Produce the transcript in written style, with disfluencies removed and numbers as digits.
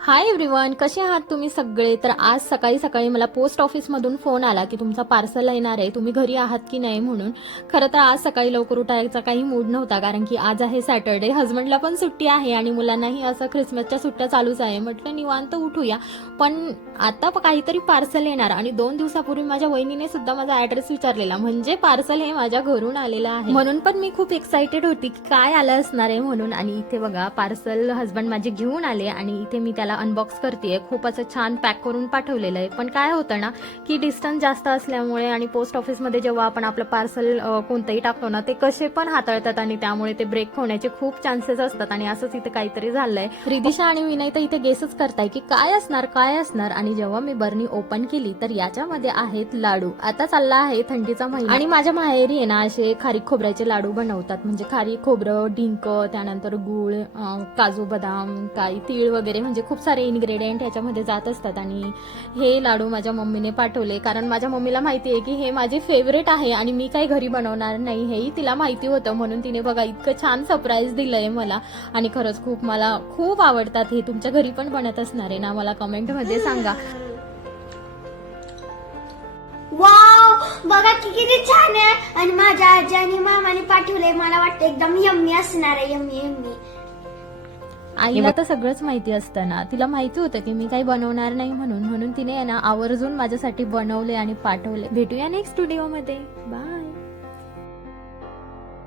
Hi everyone, कसे आहात तुम्ही सगळे? तर आज सकाळी सकाळी मला पोस्ट ऑफिसमधून फोन आला की तुमचा पार्सल येणार आहे, तुम्ही घरी आहात की नाही म्हणून. खरं तर आज सकाळी लवकर उठायचा काही मूड नव्हता, कारण की आज आहे सॅटर्डे, हस्बंडला पण सुट्टी आहे आणि मुलांनाही असं ख्रिसमसच्या सुट्ट्या चालूच आहे. म्हटलं निवांत उठूया, पण आता काहीतरी पार्सल येणार आणि 2 दिवसापूर्वी माझ्या वहिनीने सुद्धा माझा ऍड्रेस विचारलेला, म्हणजे पार्सल हे माझ्या घरून आलेलं आहे. म्हणून पण मी खूप एक्साइटेड होती की काय आलं असणार आहे म्हणून. आणि इथे बघा पार्सल हस्बंड माझे घेऊन आले आणि इथे मी त्याला अनबॉक्स करते. खूप असं छान पॅक करून पाठवलेलं आहे. पण काय होतं ना की डिस्टन्स जास्त असल्यामुळे आणि पोस्ट ऑफिसमध्ये जेव्हा आपण आपलं पार्सल कोणतंही टाकतो ना, ते कसे पण हाताळतात आणि त्यामुळे ते ब्रेक होण्याचे खूप चान्सेस असतात. आणि असंच इथे काहीतरी झालंय. रिदिशा आणि विनय तर इथे गेसच करताय की काय असणार. आणि जेव्हा मी बरणी ओपन केली तर याच्यामध्ये आहेत लाडू. आता चालला आहे थंडीचा महिना आणि माझ्या माहेरी आहे ना असे खारीक खोबऱ्याचे लाडू बनवतात. म्हणजे खारीक खोबरं, डिंक, त्यानंतर गूळ, काजू बदाम, काही तीळ वगैरे, म्हणजे खूप सारे इन्ग्रेडियंट ह्याच्यामध्ये जात असतात. आणि हे लाडू माझ्या मम्मीने पाठवले, कारण माझ्या मम्मीला माहिती आहे की हे माझे फेवरेट आहे आणि मी काही घरी बनवणार नाही हेही तिला माहिती होतं. म्हणून तिने बघा इतकं छान सरप्राईज दिलंय मला. आणि खरंच मला खूप आवडतात. हे तुमच्या घरी पण बनत असणार आहे ना, मला कमेंट मध्ये सांगा. वाव, बघा किती छान आहे. आणि माझ्या आजी आणि मामाने पाठवले, मला वाटतं एकदम यम्मी असणार आहे. यम्मी. आईला तर सगळंच माहिती असतं ना, तिला माहिती होतं की मी काही बनवणार नाही म्हणून तिने ना आवर्जून माझ्यासाठी बनवले आणि पाठवले. भेटूया नेक्स्ट व्हिडिओ मध्ये. बाय.